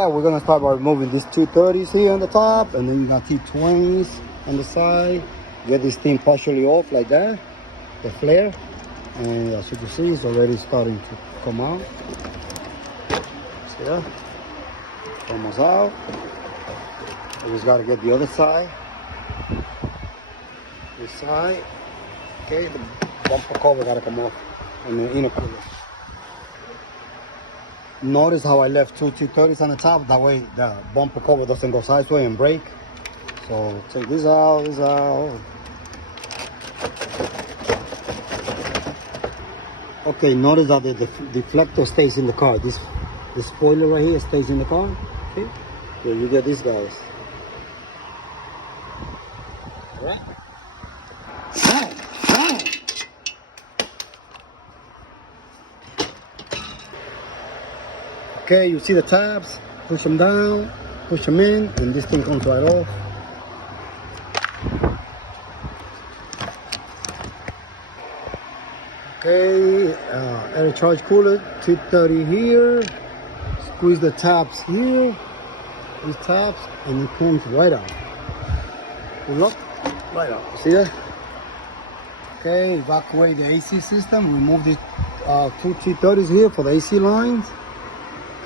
that, we're gonna start by removing these 230s here on the top, and then you got T20s on the side. Get this thing partially off like that, the flare, and as you can see, it's already starting to come out. See that? Almost out. We just gotta get the other side. This side. Okay, the bumper cover gotta come off on the inner cooler. Notice how I left two T30s on the top, that way the bumper cover doesn't go sideways and break. So take this out, this out. Okay, notice that the deflector stays in the car. This spoiler right here stays in the car. Okay, so you get these guys. All right. Okay, you see the tabs, push them down, push them in, and this thing comes right off. Okay, air charge cooler, 230 here, squeeze the tabs here, these tabs, and it comes right out. Pull up, right out, see that? Okay, evacuate the AC system, remove the two T30s here for the AC lines.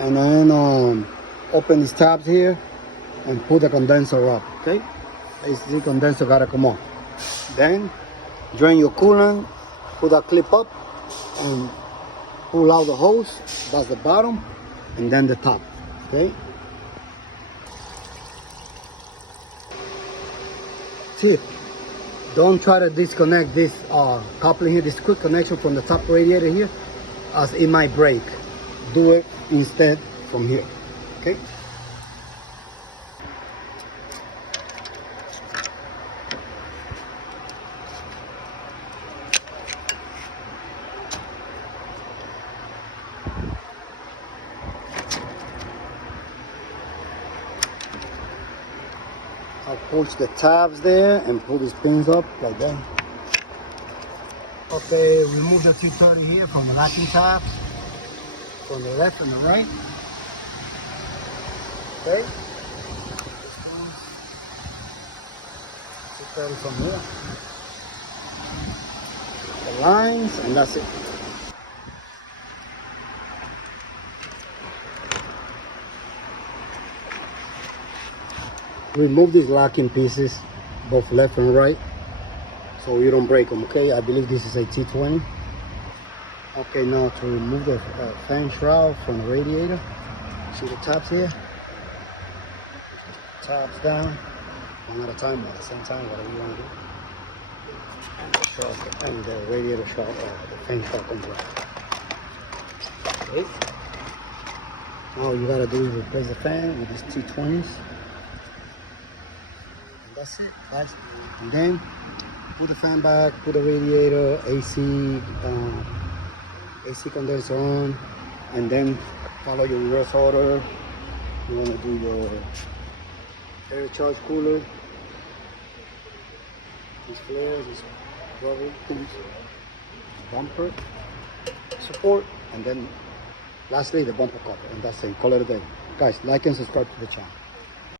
And then open these tabs here and put the condenser up, okay? AC condenser gotta come off. Then drain your coolant, put that clip up and pull out the hose. That's the bottom and then the top, okay? Tip, don't try to disconnect this coupling here, this quick connection from the top radiator here, as it might break. Do it instead from here, okay? I'll push the tabs there and pull these pins up like that. Okay, remove the 230 here from the locking tabs. From the left and the right. Okay. This one, from here. The lines, and that's it. Remove these locking pieces, both left and right, so you don't break them, okay? I believe this is a T20. Okay, now to remove the fan shroud from the radiator. See the tabs here? Tabs down, one at a time, or at the same time, whatever you want to do. And the radiator shroud, the fan shroud comes out. Okay. Now all you gotta do is replace the fan with these T20s. And that's it, guys. And then put the fan back, put the radiator, AC condenser on, and then follow your reverse order. You want to do your air charge cooler, these flares, these rubber things, bumper support, and then lastly the bumper cover, and that's it. Call it a day. Guys, like and subscribe to the channel.